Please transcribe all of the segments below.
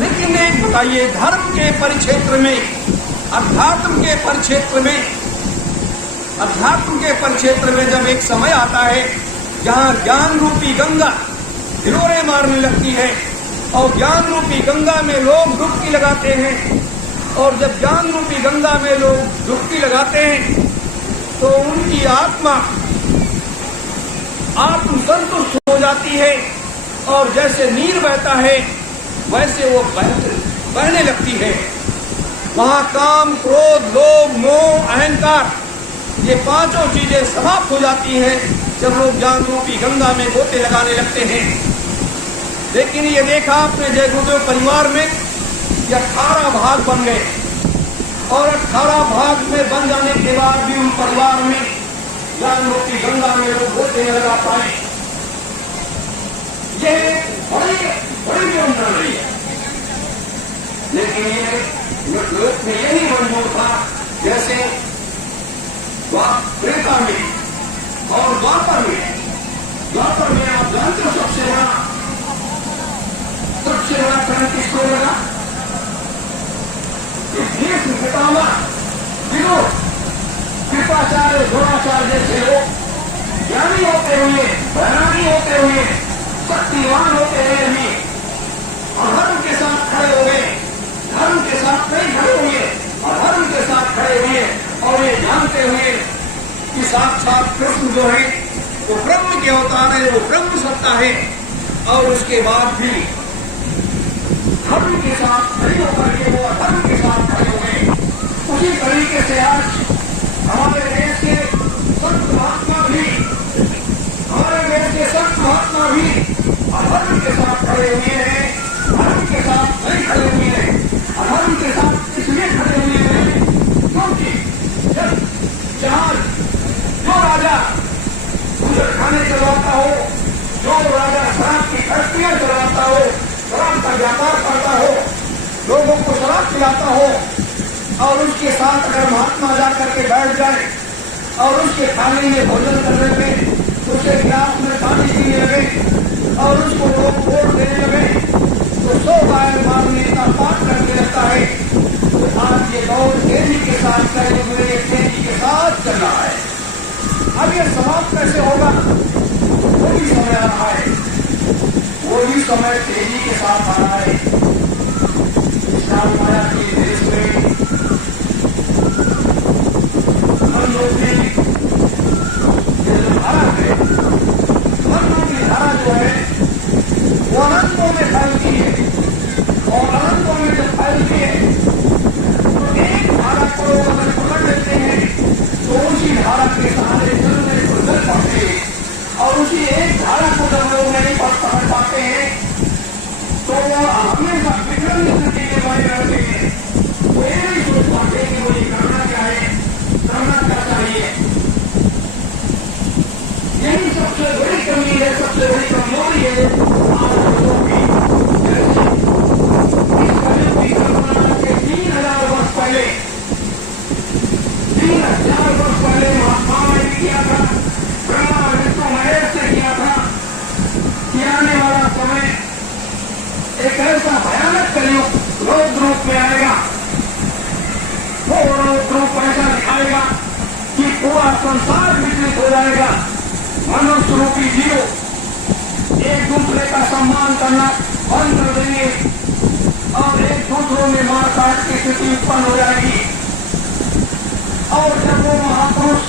लेकिन एक बताइए, धर्म के परिक्षेत्र में, अध्यात्म के परिक्षेत्र में, अध्यात्म के परिक्षेत्र में जब एक समय आता है जहाँ ज्ञान रूपी गंगा हिलोरे मारने लगती है और ज्ञान रूपी गंगा में लोग डुबकी लगाते हैं, और जब ज्ञान रूपी गंगा में लोग डुबकी लगाते हैं तो उनकी आत्मा आत्मसंतुष्ट हो जाती है और जैसे नीर बहता है वैसे वो बहने लगती है। वहां काम, क्रोध, लोभ, मोह, अहंकार, ये पांचों चीजें समाप्त हो जाती हैं जब लोग ज्ञान रूपी गंगा में गोते लगाने लगते हैं। लेकिन ये देखा आपने जय गुरुदेव परिवार में ये 18 भाग बन गए, और 18 भाग में बन जाने के बाद भी उन परिवार में ज्ञान रूपी गंगा में लोग गोते न लगा पाए। ये बड़ी योजना रही है, लेकिन ये लोक में यही मंजूर था जैसे त्रेता में और द्वापर में आप जानते हो सबसे बड़ा कर्म किसको लगा? इस देश में पितामह जिन्हों कृपाचार्य, द्रोणाचार्य जैसे लोग ज्ञानी होते हुए, वैरागी होते हुए, शक्तिवान होते हुए भी अधर्म के साथ खड़े हो गए, धर्म के साथ नहीं खड़े हुए, अधर्म के साथ खड़े हुए, और ये जानते हुए कि साक्षात कृष्ण जो है वो ब्रह्म के अवतार है, वो ब्रह्म सत्ता है, और उसके बाद भी धर्म के साथ खड़े होकर के वो अधर्म के साथ खड़े हो गए। उसी तरीके से आज हमारे देश के संत महात्मा भी अधर्म के साथ खड़े हुए हैं, धर्म के साथ नहीं खड़े हुए हैं। अधर्म के साथ इसलिए खड़े हुए हैं क्योंकि जहाँ जो राजा खाने चलवाता हो, जो राजा शराब की फैक्ट्रियां चलवाता हो, शराब का व्यापार करता हो, लोगों को शराब पिलाता हो, और उसके साथ अगर महात्मा जाकर के बैठ जाए और उसके खाने में भोजन करने में उसके गिलास में पानी पीने लगे और उसको लोग वोट देने लगे तो 100 गाय मारने का पाठ करने लगता है। तो आज ये दौर तेजी के साथ चले हुए, तेजी के साथ चल रहा है। अब ये समाप्त कैसे होगा? वो भी समय आ रहा है, वो भी समय तेजी के साथ आ रहा है। इस्लाम माया के देश में हम लोग भी धारा है, धर्मों की धारा जो है वो अनंतों में फैलती है, और अनंतों में जब फैलती है तो एक धारा को अगर पकड़ लेते हैं तो उसी धारा के सहारे चलने को चल पाते हैं, और उसी एक धारा को जब लोग नहीं पकड़ पाते हैं तो वो हमेशा विक्रम स्थिति के बने रहते हैं। वो ये नहीं सोच पाते कि मुझे करना क्या है, करना क्या चाहिए। यही सबसे बड़ी कमी है, सबसे बड़ी कमजोरी है आज लोगों की। जैसे इस कलयुग की कल्पना के 3000 वर्ष पहले, 3000 वर्ष पहले महात्मा ने किया था, ब्रह्मा विष्णु महेश ने किया था कि आने वाला समय एक ऐसा भयानक कलयुग रौद्र रूप में आएगा। वो रौद्र रूप ऐसा दिखाएगा कि पूरा संसार विचलित हो जाएगा। मनुष्य रूपी जीव एक दूसरे का सम्मान करना बंद कर देंगे और एक दूसरों में मार काट की स्थिति उत्पन्न हो जाएगी। और जब वो महापुरुष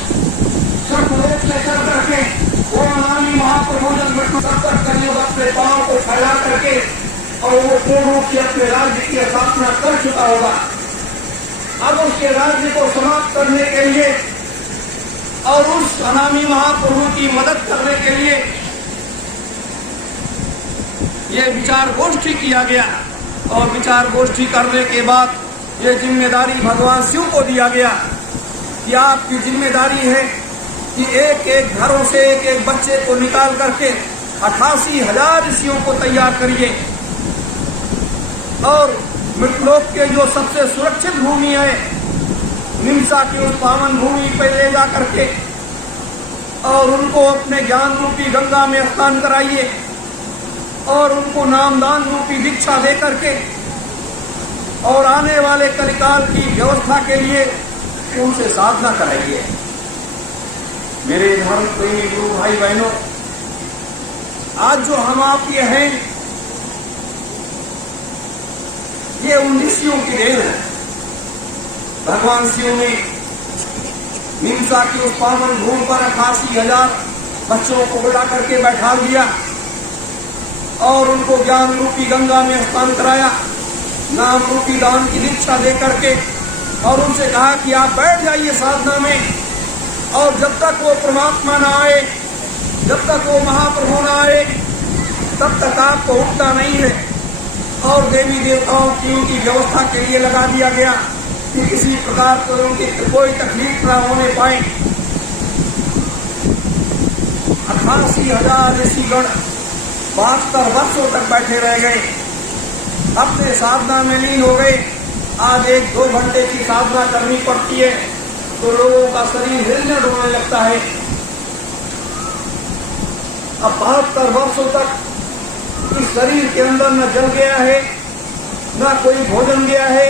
सर्वलोक से चल करके वो अनामी महाप्रभु जब मृत्यु तक कलयुग अपने पांव को फैला करके और वो पूर्ण रूप से अपने राज्य की स्थापना कर चुका होगा। अब उसके राज्य को समाप्त करने के लिए और उस अनामी महाप्रभु की मदद करने के लिए ये विचार गोष्ठी किया गया, और विचार गोष्ठी करने के बाद ये जिम्मेदारी भगवान शिव को दिया गया कि आपकी जिम्मेदारी है कि एक एक घरों से एक एक बच्चे को निकाल करके 88,000 ऋषियों को तैयार करिए, और मृतलोक के जो सबसे सुरक्षित भूमि है निम्सा की उस पावन भूमि पर ले जा करके और उनको अपने ज्ञान रूपी गंगा में स्नान कराइए, और उनको नामदान रूपी दीक्षा दे करके और आने वाले कलिकाल की व्यवस्था के लिए उनसे साधना कराइए। मेरे धर्म प्रेमी गुरु भाई बहनों, आज जो हम आप ये हैं, ये उन ऋषियों की देन है। भगवान शिव ने हिंसा की उस पावन भूमि पर 88,000 बच्चों को बुला करके बैठा दिया और उनको ज्ञान रूपी गंगा में स्नान कराया, नाम रूपी दान की दीक्षा दे करके, और उनसे कहा कि आप बैठ जाइए साधना में, और जब तक वो परमात्मा न आए, जब तक वो महाप्रभु न आए, तब तक आपको उठना नहीं है। और देवी देवताओं की उनकी व्यवस्था के लिए लगा दिया गया कि किसी प्रकार को उनकी कोई तकलीफ न होने पाए। 88,000 ऋषिगण 72 वर्षों तक बैठे रह गए, अपने साधना में लीन हो गए। आज 1-2 घंटे की साधना करनी पड़ती है तो लोगों का शरीर हिलने डुलने लगता है। अब 72 वर्षों तक इस शरीर के अंदर न जल गया है, न कोई भोजन गया है।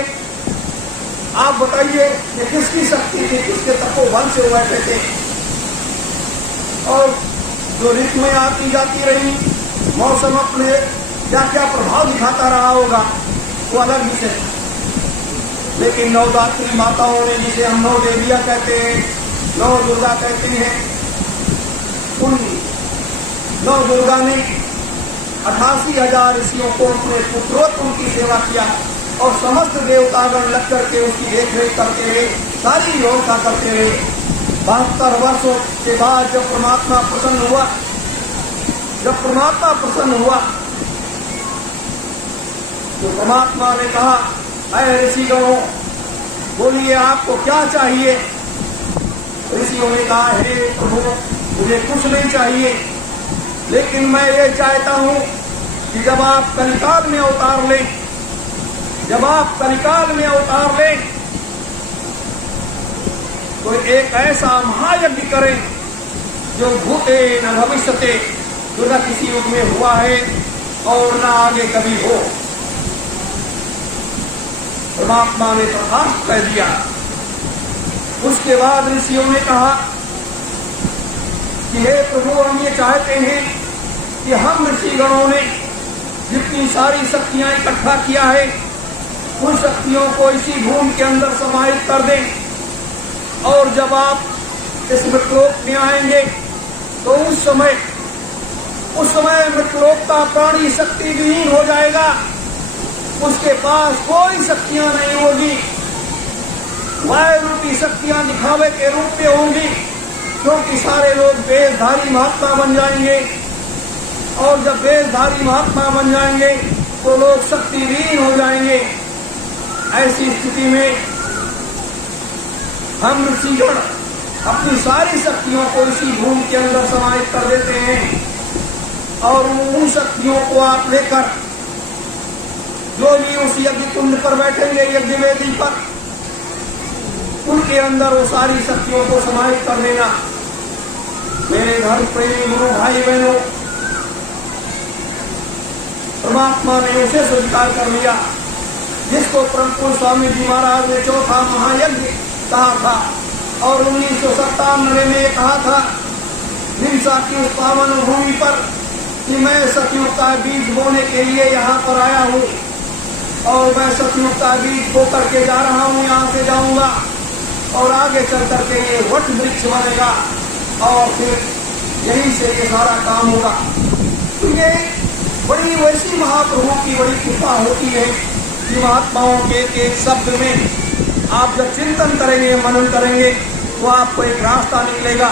आप बताइए ये किसकी शक्ति थी, किसके तपोबल से हुआ थे? और जो ऋतुएं आती जाती रही, मौसम अपने क्या क्या प्रभाव दिखाता रहा होगा वो अलग विषय। लेकिन नवदात्री माताओं ने, जिसे हम नौ देवियां कहते हैं, नौ दुर्गा कहते हैं, उन नौ दुर्गा ने 88,000 ऋषियों को अपने पुत्रोत्व उनकी सेवा किया और समस्त देवतागण लग करके उसकी देखरेख करते रहे, सारी व्यवस्था करते रहे। 72 वर्षों के बाद जब परमात्मा प्रसन्न हुआ, तो परमात्मा ने कहा, अरे ऋषिगणों, बोलिए आपको क्या चाहिए? ऋषियों ने कहा, हे प्रभु, मुझे कुछ नहीं चाहिए, लेकिन मैं ये चाहता हूं कि जब आप कलिकाल में अवतार लें, तो एक ऐसा महायज्ञ करें जो भूते न भविष्यते, जो न किसी युग में हुआ है और न आगे कभी हो। परमात्मा ने तथास्तु कह दिया। उसके बाद ऋषियों ने कहा कि हे प्रभु, हम ये चाहते हैं कि हम ऋषिगणों ने जितनी सारी शक्तियां इकट्ठा किया है, उन शक्तियों को इसी भूमि के अंदर समाहित कर दें, और जब आप इस मृतलोक में आएंगे तो उस समय मृतलोक का प्राणी शक्ति विहीन हो जाएगा, उसके पास कोई शक्तियां नहीं होगी, वायु रूपी शक्तियां दिखावे के रूप में होंगी, क्योंकि सारे लोग वेशधारी महात्मा बन जाएंगे, और जब वेशधारी महात्मा बन जाएंगे तो लोग शक्तिहीन हो जाएंगे। ऐसी स्थिति में हम ऋषिगण अपनी सारी शक्तियों को इसी भूमि के अंदर समाहित कर देते हैं, और उन शक्तियों को आप लेकर जो भी उस यज्ञ कुंड पर बैठेंगे, यज्ञ वेदी पर, उनके अंदर वो सारी शक्तियों को समाहित कर देना। मेरे धर्म प्रेमी गुरु भाई बहनों, परमात्मा ने उसे स्वीकार कर लिया जिसको परम स्वामी जी महाराज ने चौथा महायज्ञ कहा था, और 1997 में कहा था हिंसा की उस पावन भूमि पर कि मैं सतयुग का बीज बोने के लिए यहाँ पर आया हूँ, और मैं सतयुग का बीज बो करके जा रहा हूँ, यहाँ से जाऊंगा और आगे चल करके ये वट वृक्ष बनेगा, और फिर यहीं से ये सारा काम होगा। तो ये बड़ी वैसी महाप्रभु की बड़ी कृपा होती है कि महात्माओं के एक शब्द में आप जब चिंतन करेंगे, मनन करेंगे, तो आपको एक रास्ता निकलेगा।